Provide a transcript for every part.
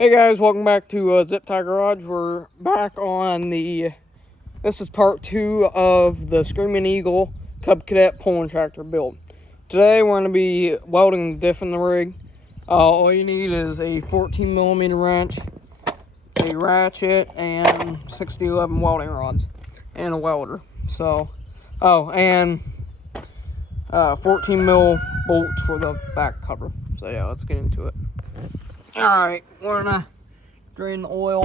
Hey guys, welcome back to Zip Tie Garage. We're back on this is part 2 of the Screaming Eagle Cub Cadet pulling tractor build. Today we're going to be welding the diff in the rig. All you need is a 14mm wrench, a ratchet, and 6011 welding rods, and a welder. And 14mm bolts for the back cover. So yeah, let's get into it. Alright, we're gonna drain the oil.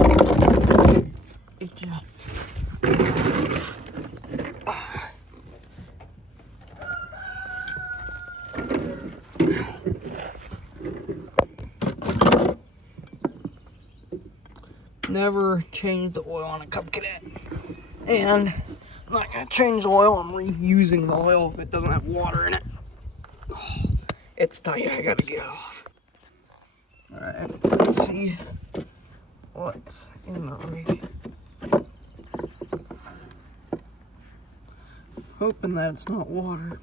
Never change the oil on a Cub Cadet. And I'm not gonna change the oil, I'm reusing the oil if it doesn't have water in it. Oh, it's tight, I gotta get it off. Alright, let's see what's in the rig. Hoping that it's not water.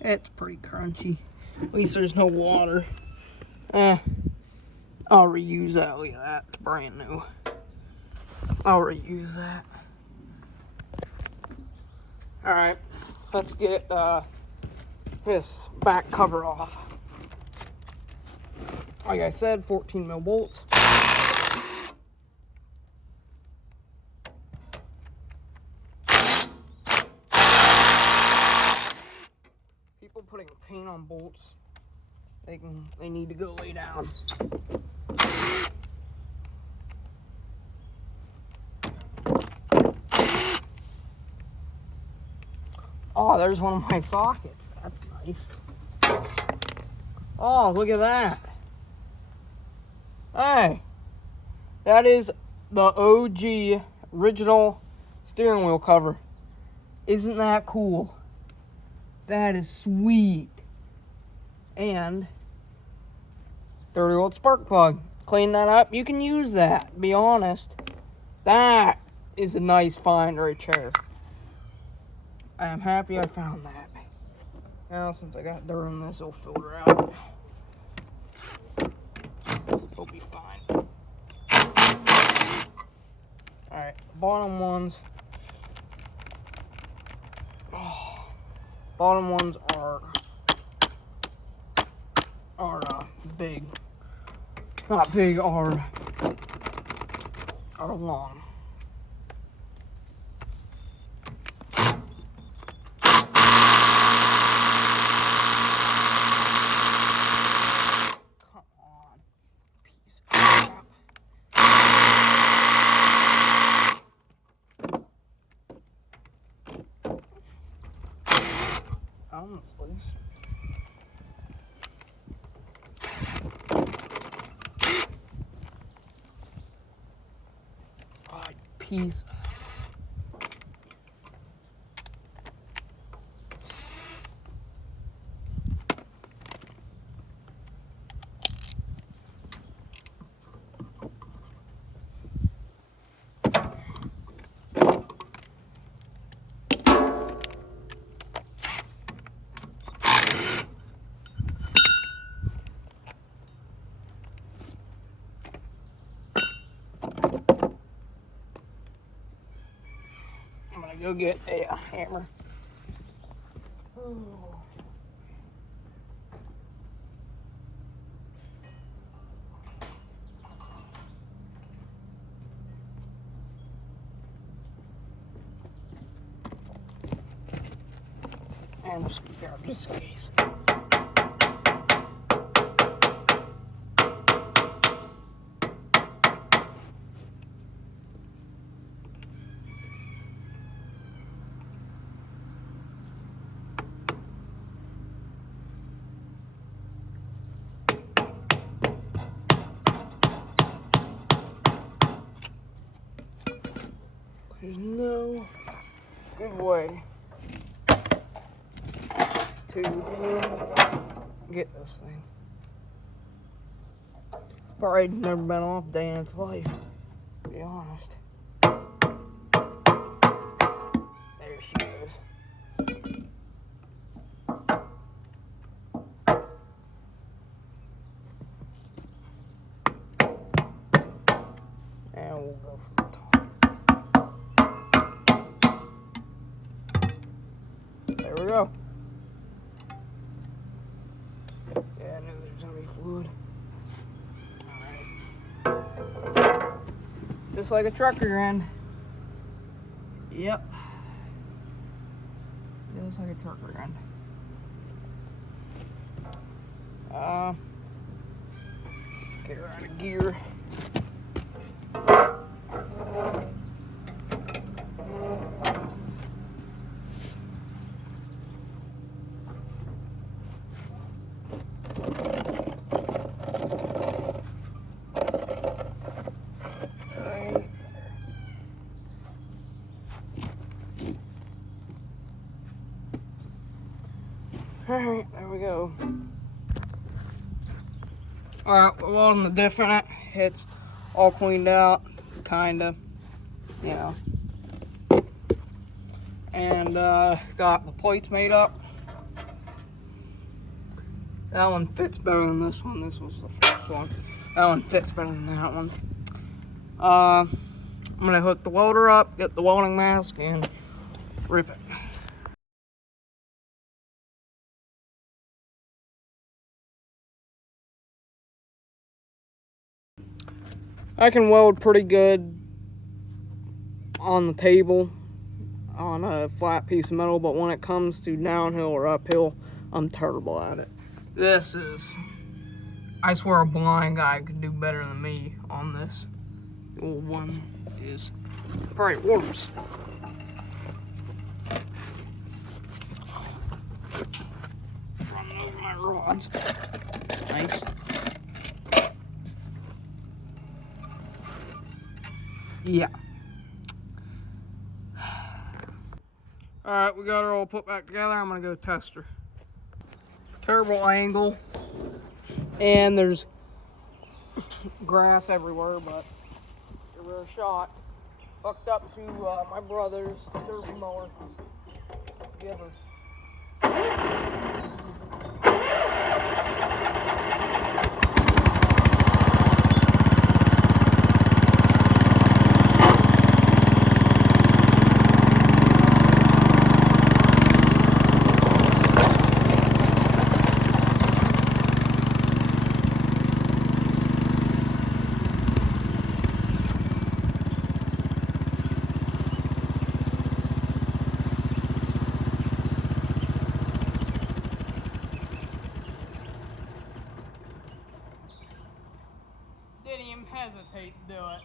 It's pretty crunchy. At least there's no water. I'll reuse that. Look at that. It's brand new. I'll reuse that. Alright, let's get this back cover off. Like I said, 14mm bolts. People putting paint on bolts, they need to go lay down. Oh, there's one of my sockets. That's nice. Oh, look at that. Hey, that is the OG original steering wheel cover. Isn't that cool? That is sweet. And 30-volt spark plug. Clean that up. You can use that. Be honest. That is a nice find right there. I am happy I found that. Now, since I got dirt on this, it'll filter out. It'll be fine. Alright, bottom ones. Bottom ones are big. Not big, are long. Almost loose. Oh, piece. Go get a hammer. Ooh. And a screwdriver just in case. There's no good way to get this thing. Probably never been off a day in its life, to be honest. There she is. go. Yeah, I knew there was gonna be fluid. Alright. Just like a trucker end. Yep. Just like a trucker end. Get her out of gear. Alright, there we go. Alright, we're welding the diff in it. It's all cleaned out, kinda, you know. And got the plates made up. That one fits better than this one. This was the first one. That one fits better than that one. I'm gonna hook the welder up, get the welding mask, and rip it. I can weld pretty good on the table on a flat piece of metal, but when it comes to downhill or uphill, I'm terrible at it. This is, I swear a blind guy could do better than me on this. The old one is probably worse. Running over my rods. It's nice. Yeah. Alright, we got her all put back together. I'm gonna go test her. Terrible angle. And there's grass everywhere, but give her a shot. Hooked up to my brother's derby mower. Give her. Didn't even hesitate to do it.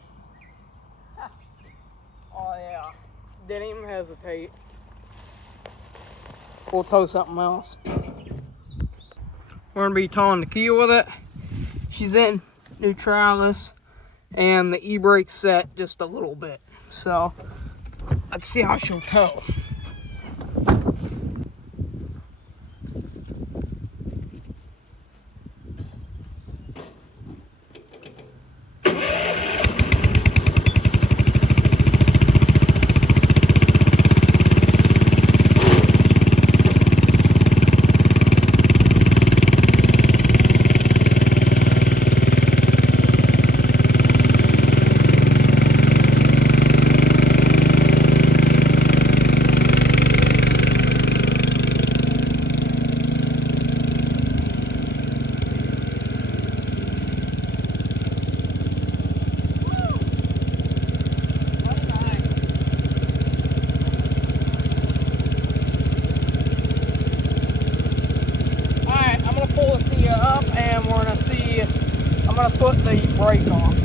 Oh yeah, didn't even hesitate. We'll tow something else. We're gonna be towing the keel with it. She's in neutralis and the e-brake set just a little bit. So let's see how she'll tow. I'm gonna put the brake on.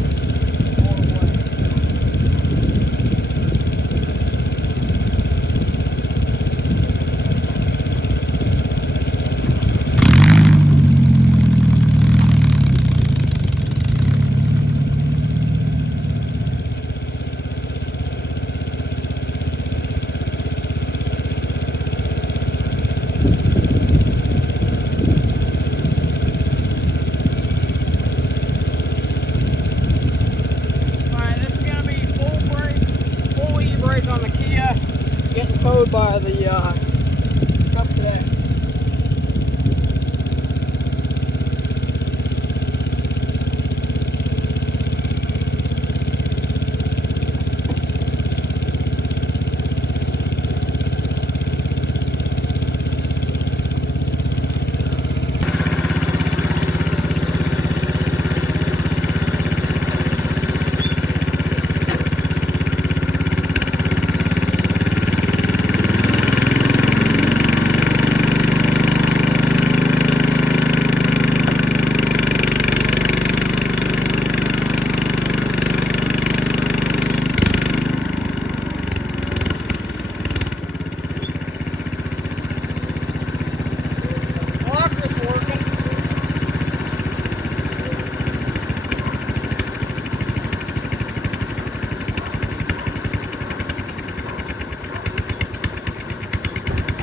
locker's working.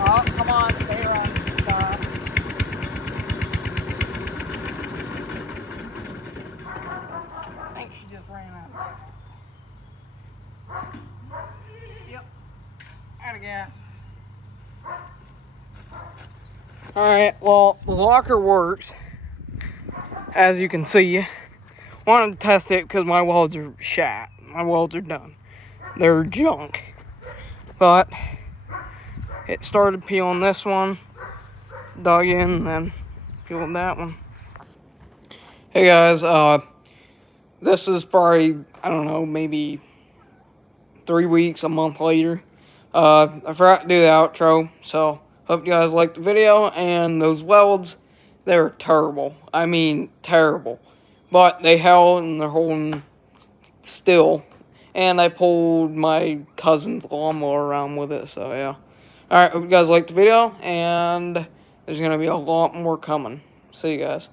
Oh, come on, stay around. I think she just ran out of gas. Yep, out of gas. Alright, well, the locker works, as you can see. Wanted to test it because my welds are shot. My welds are done. They're junk. But it started peeling this one, dug in, and then peeled that one. Hey guys, this is probably, I don't know, maybe 3 weeks, a month later. I forgot to do the outro, so hope you guys liked the video. And those welds, they're terrible. I mean, terrible. But they held, and they're holding still. And I pulled my cousin's lawnmower around with it, so yeah. Alright, hope you guys liked the video, and there's going to be a lot more coming. See you guys.